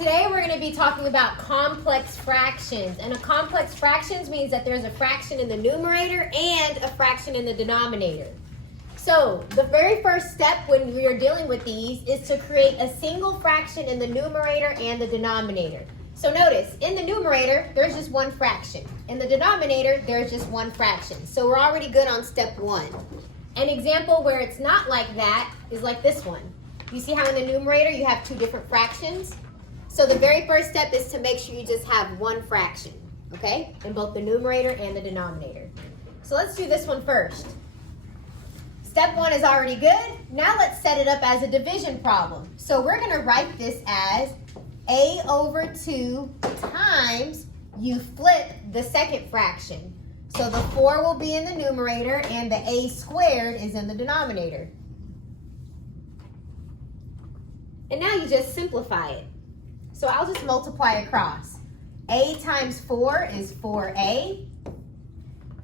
Today we're going to be talking about complex fractions. And a complex fractions means that there's a fraction in the numerator and a fraction in the denominator. So the very first step when we are dealing with these is to create a single fraction in the numerator and the denominator. So notice, in the numerator, there's just one fraction. In the denominator, there's just one fraction. So we're already good on step one. An example where it's not like that is like this one. You see how in the numerator you have two different fractions? So the very first step is to make sure you just have one fraction, okay? In both the numerator and the denominator. So let's do this one first. Step one is already good. Now let's set it up as a division problem. So we're going to write this as a over 2 times you flip the second fraction. So the 4 will be in the numerator and the a squared is in the denominator. And now you just simplify it. So I'll just multiply across. A times 4 is 4a.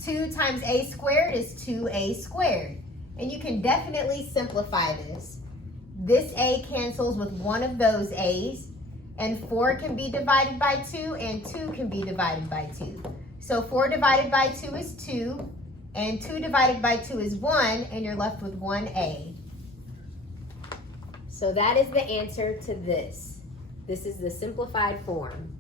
2 times a squared is 2a squared. And you can definitely simplify this. This a cancels with one of those a's. And 4 can be divided by 2 and 2 can be divided by 2. So 4 divided by 2 is 2. And 2 divided by 2 is 1. And you're left with 1a. So that is the answer to this. This is the simplified form.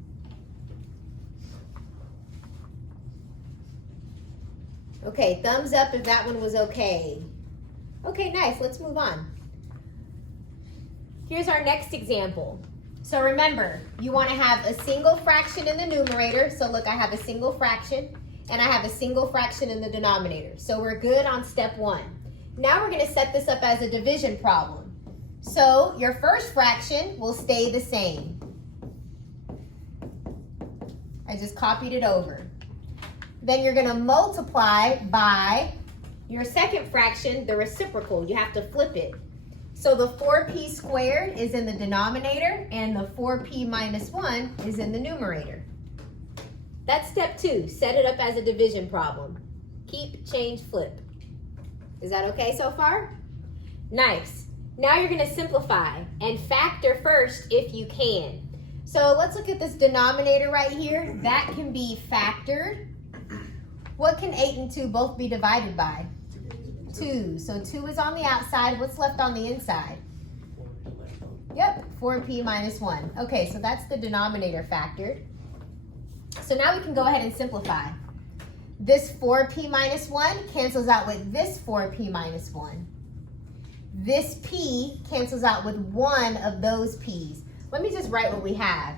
Okay, thumbs up if that one was okay. Okay, nice. Let's move on. Here's our next example. So remember, you want to have a single fraction in the numerator. So look, I have a single fraction, and I have a single fraction in the denominator. So we're good on step one. Now we're going to set this up as a division problem. So your first fraction will stay the same. I just copied it over. Then you're going to multiply by your second fraction, the reciprocal. You have to flip it. So the 4p squared is in the denominator and the 4p minus 1 is in the numerator. That's step two. Set it up as a division problem. Keep, change, flip. Is that okay so far? Nice. Now you're going to simplify and factor first if you can. So let's look at this denominator right here. That can be factored. What can 8 and 2 both be divided by? 2. So 2 is on the outside. What's left on the inside? Yep, 4p minus 1. Okay, so that's the denominator factored. So now we can go ahead and simplify. This 4p minus 1 cancels out with this 4p minus 1. This p cancels out with one of those p's. Let me just write what we have.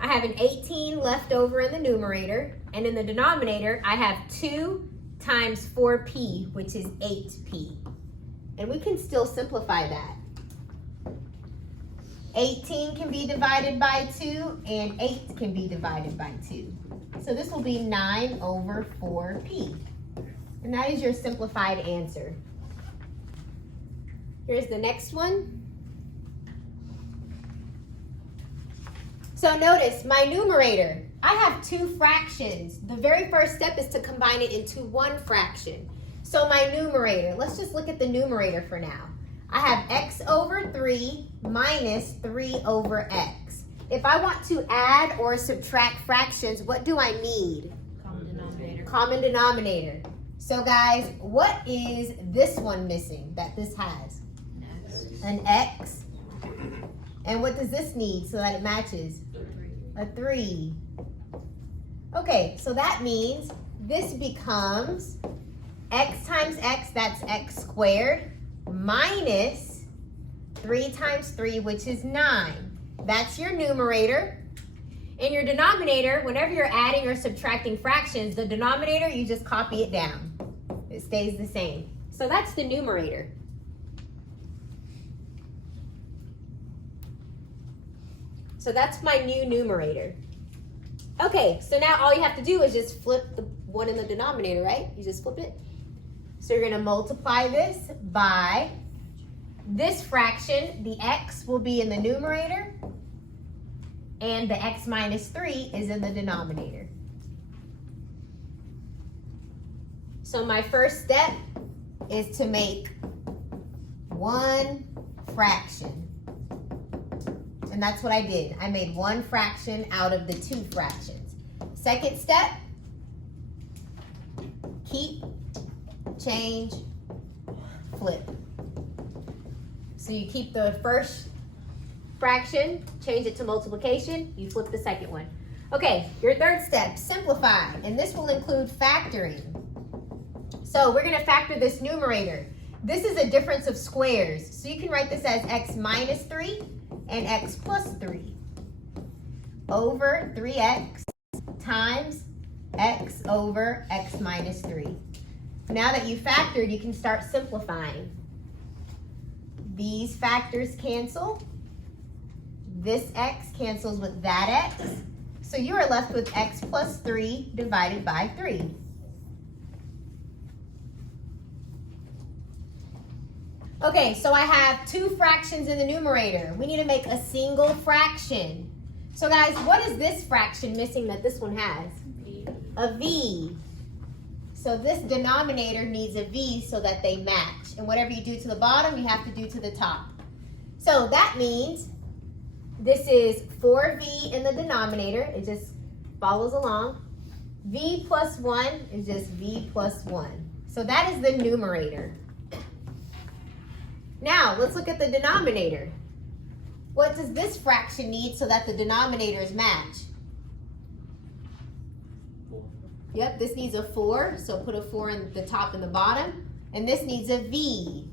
I have an 18 left over in the numerator, and in the denominator, I have 2 times 4p, which is 8p. And we can still simplify that. 18 can be divided by 2, and 8 can be divided by 2. So this will be 9 over 4p. And that is your simplified answer. Here's the next one. So notice my numerator. I have two fractions. The very first step is to combine it into one fraction. So my numerator, let's just look at the numerator for now. I have x over 3 minus 3 over x. If I want to add or subtract fractions, what do I need? Common denominator. Common denominator. So guys, what is this one missing that this has? An x. And what does this need so that it matches? A 3. Okay, so that means this becomes x times x, that's x squared, minus 3 times 3, which is 9. That's your numerator. In your denominator, whenever you're adding or subtracting fractions, the denominator, you just copy it down. It stays the same. So that's the numerator. So that's my new numerator. Okay, so now all you have to do is just flip the one in the denominator, right? You just flip it. So you're going to multiply this by this fraction. The x will be in the numerator, and the x minus 3 is in the denominator. So my first step is to make one fraction. and that's what I did. I made one fraction out of the two fractions. Second step, keep, change, flip. So you keep the first fraction, change it to multiplication, you flip the second one. Okay, your third step, simplify, and this will include factoring. So we're gonna factor this numerator. This is a difference of squares, so you can write this as x minus 3 and x plus 3 over 3x times x over x minus 3. Now that you factored, you can start simplifying. These factors cancel. This x cancels with that x. So you are left with x plus 3 divided by 3. Okay, so I have two fractions in the numerator. We need to make a single fraction. So guys, what is this fraction missing that this one has? V. A v. So this denominator needs a v so that they match. And whatever you do to the bottom, you have to do to the top. So that means this is 4v in the denominator. It just follows along. V plus 1 is just v plus 1. So that is the numerator. Now, let's look at the denominator. What does this fraction need so that the denominators match? 4. Yep, this needs a 4, so put a 4 in the top and the bottom. And this needs a v.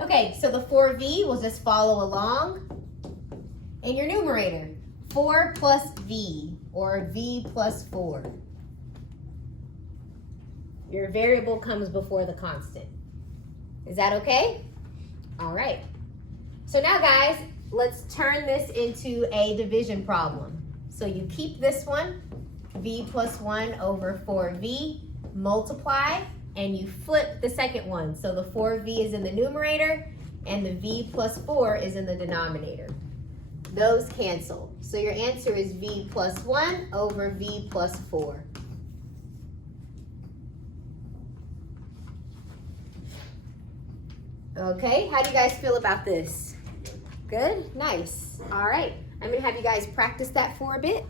Okay, so the 4v will just follow along. And your numerator, 4 plus v, or v plus 4. Your variable comes before the constant. Is that okay? All right. So now, guys, let's turn this into a division problem. So you keep this one, v plus 1 over 4v, multiply, and you flip the second one. So the 4v is in the numerator, and the v plus 4 is in the denominator. Those cancel. So your answer is v plus 1 over v plus 4. Okay, how do you guys feel about this? Good? Nice. All right. I'm going to have you guys practice that for a bit.